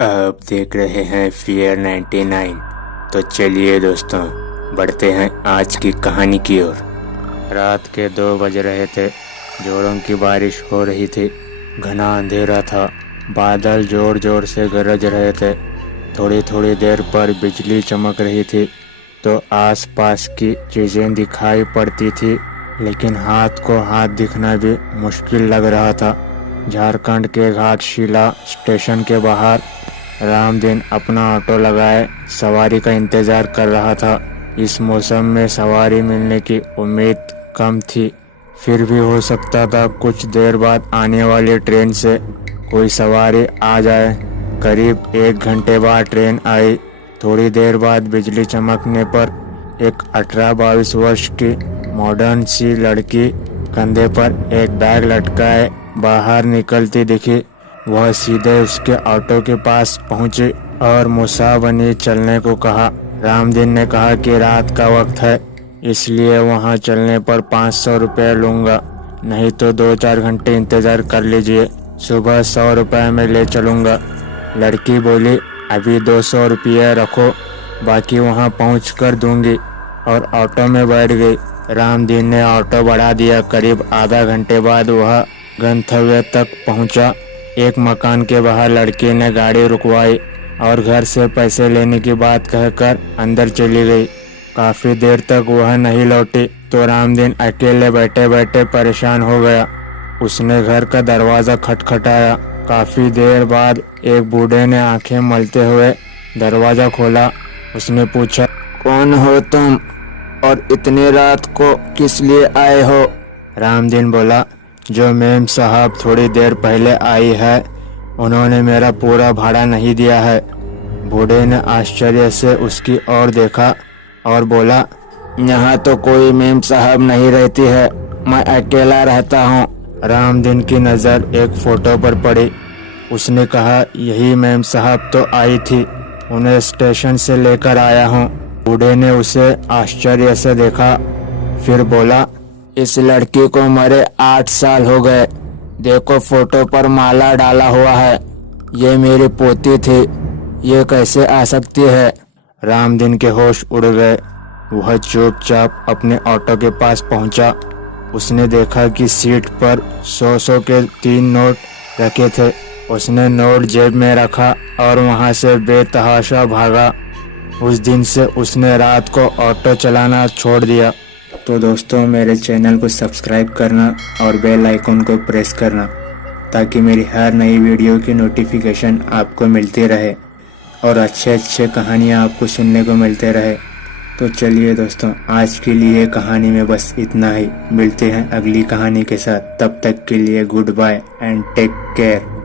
आप देख रहे हैं फियर 99। तो चलिए दोस्तों, बढ़ते हैं आज की कहानी की ओर। रात के 2 बज रहे थे। जोरों की बारिश हो रही थी। घना अंधेरा था। बादल जोर जोर से गरज रहे थे। थोड़ी थोड़ी देर पर बिजली चमक रही थी तो आसपास की चीज़ें दिखाई पड़ती थी, लेकिन हाथ को हाथ दिखना भी मुश्किल लग रहा था। झारखंड के घाटशिला स्टेशन के बाहर रामदीन अपना ऑटो लगाए सवारी का इंतजार कर रहा था। इस मौसम में सवारी मिलने की उम्मीद कम थी, फिर भी हो सकता था कुछ देर बाद आने वाली ट्रेन से कोई सवारी आ जाए। करीब 1 घंटे बाद ट्रेन आई। थोड़ी देर बाद बिजली चमकने पर एक 18-22 वर्ष की मॉडर्न सी लड़की कंधे पर एक बैग लटकाए बाहर निकलती दिखी। वह सीधे उसके ऑटो के पास पहुंची और मुसा बनी चलने को कहा। रामदीन ने कहा कि रात का वक्त है, इसलिए वहां चलने पर 500 रुपये लूँगा, नहीं तो 2-4 घंटे इंतज़ार कर लीजिए। सुबह 100 रुपये में ले चलूँगा। लड़की बोली, अभी 200 रुपये रखो, बाकी वहां पहुँच कर दूँगी, और ऑटो में बैठ गई। रामदीन ने ऑटो बढ़ा दिया। करीब आधा घंटे बाद वह गंतव्य तक पहुंचा। एक मकान के बाहर लड़की ने गाड़ी रुकवाई और घर से पैसे लेने की बात कहकर अंदर चली गई। काफ़ी देर तक वह नहीं लौटी तो रामदीन अकेले बैठे बैठे परेशान हो गया। उसने घर का दरवाज़ा खटखटाया। काफ़ी देर बाद एक बूढ़े ने आंखें मलते हुए दरवाज़ा खोला। उसने पूछा, कौन हो तुम और इतनी रात को किस लिए आए हो? रामदीन बोला, जो मेम साहब थोड़ी देर पहले आई है, उन्होंने मेरा पूरा भाड़ा नहीं दिया है। बूढ़े ने आश्चर्य से उसकी ओर देखा और बोला, यहाँ तो कोई मेम साहब नहीं रहती है, मैं अकेला रहता हूँ। रामदीन की नज़र एक फ़ोटो पर पड़ी। उसने कहा, यही मेम साहब तो आई थी, उन्हें स्टेशन से लेकर आया हूँ। बूढ़े ने उसे आश्चर्य से देखा, फिर बोला, इस लड़की को मरे 8 साल हो गए। देखो फोटो पर माला डाला हुआ है, ये मेरी पोती थी, ये कैसे आ सकती है? रामदीन के होश उड़ गए। वह चुपचाप अपने ऑटो के पास पहुंचा। उसने देखा कि सीट पर 100 के 3 नोट रखे थे। उसने नोट जेब में रखा और वहां से बेतहाशा भागा। उस दिन से उसने रात को ऑटो चलाना छोड़ दिया। तो दोस्तों, मेरे चैनल को सब्सक्राइब करना और बेल आइकन को प्रेस करना, ताकि मेरी हर नई वीडियो की नोटिफिकेशन आपको मिलती रहे और अच्छे कहानियाँ आपको सुनने को मिलते रहे। तो चलिए दोस्तों, आज के लिए कहानी में बस इतना ही। मिलते हैं अगली कहानी के साथ। तब तक के लिए goodbye and take care.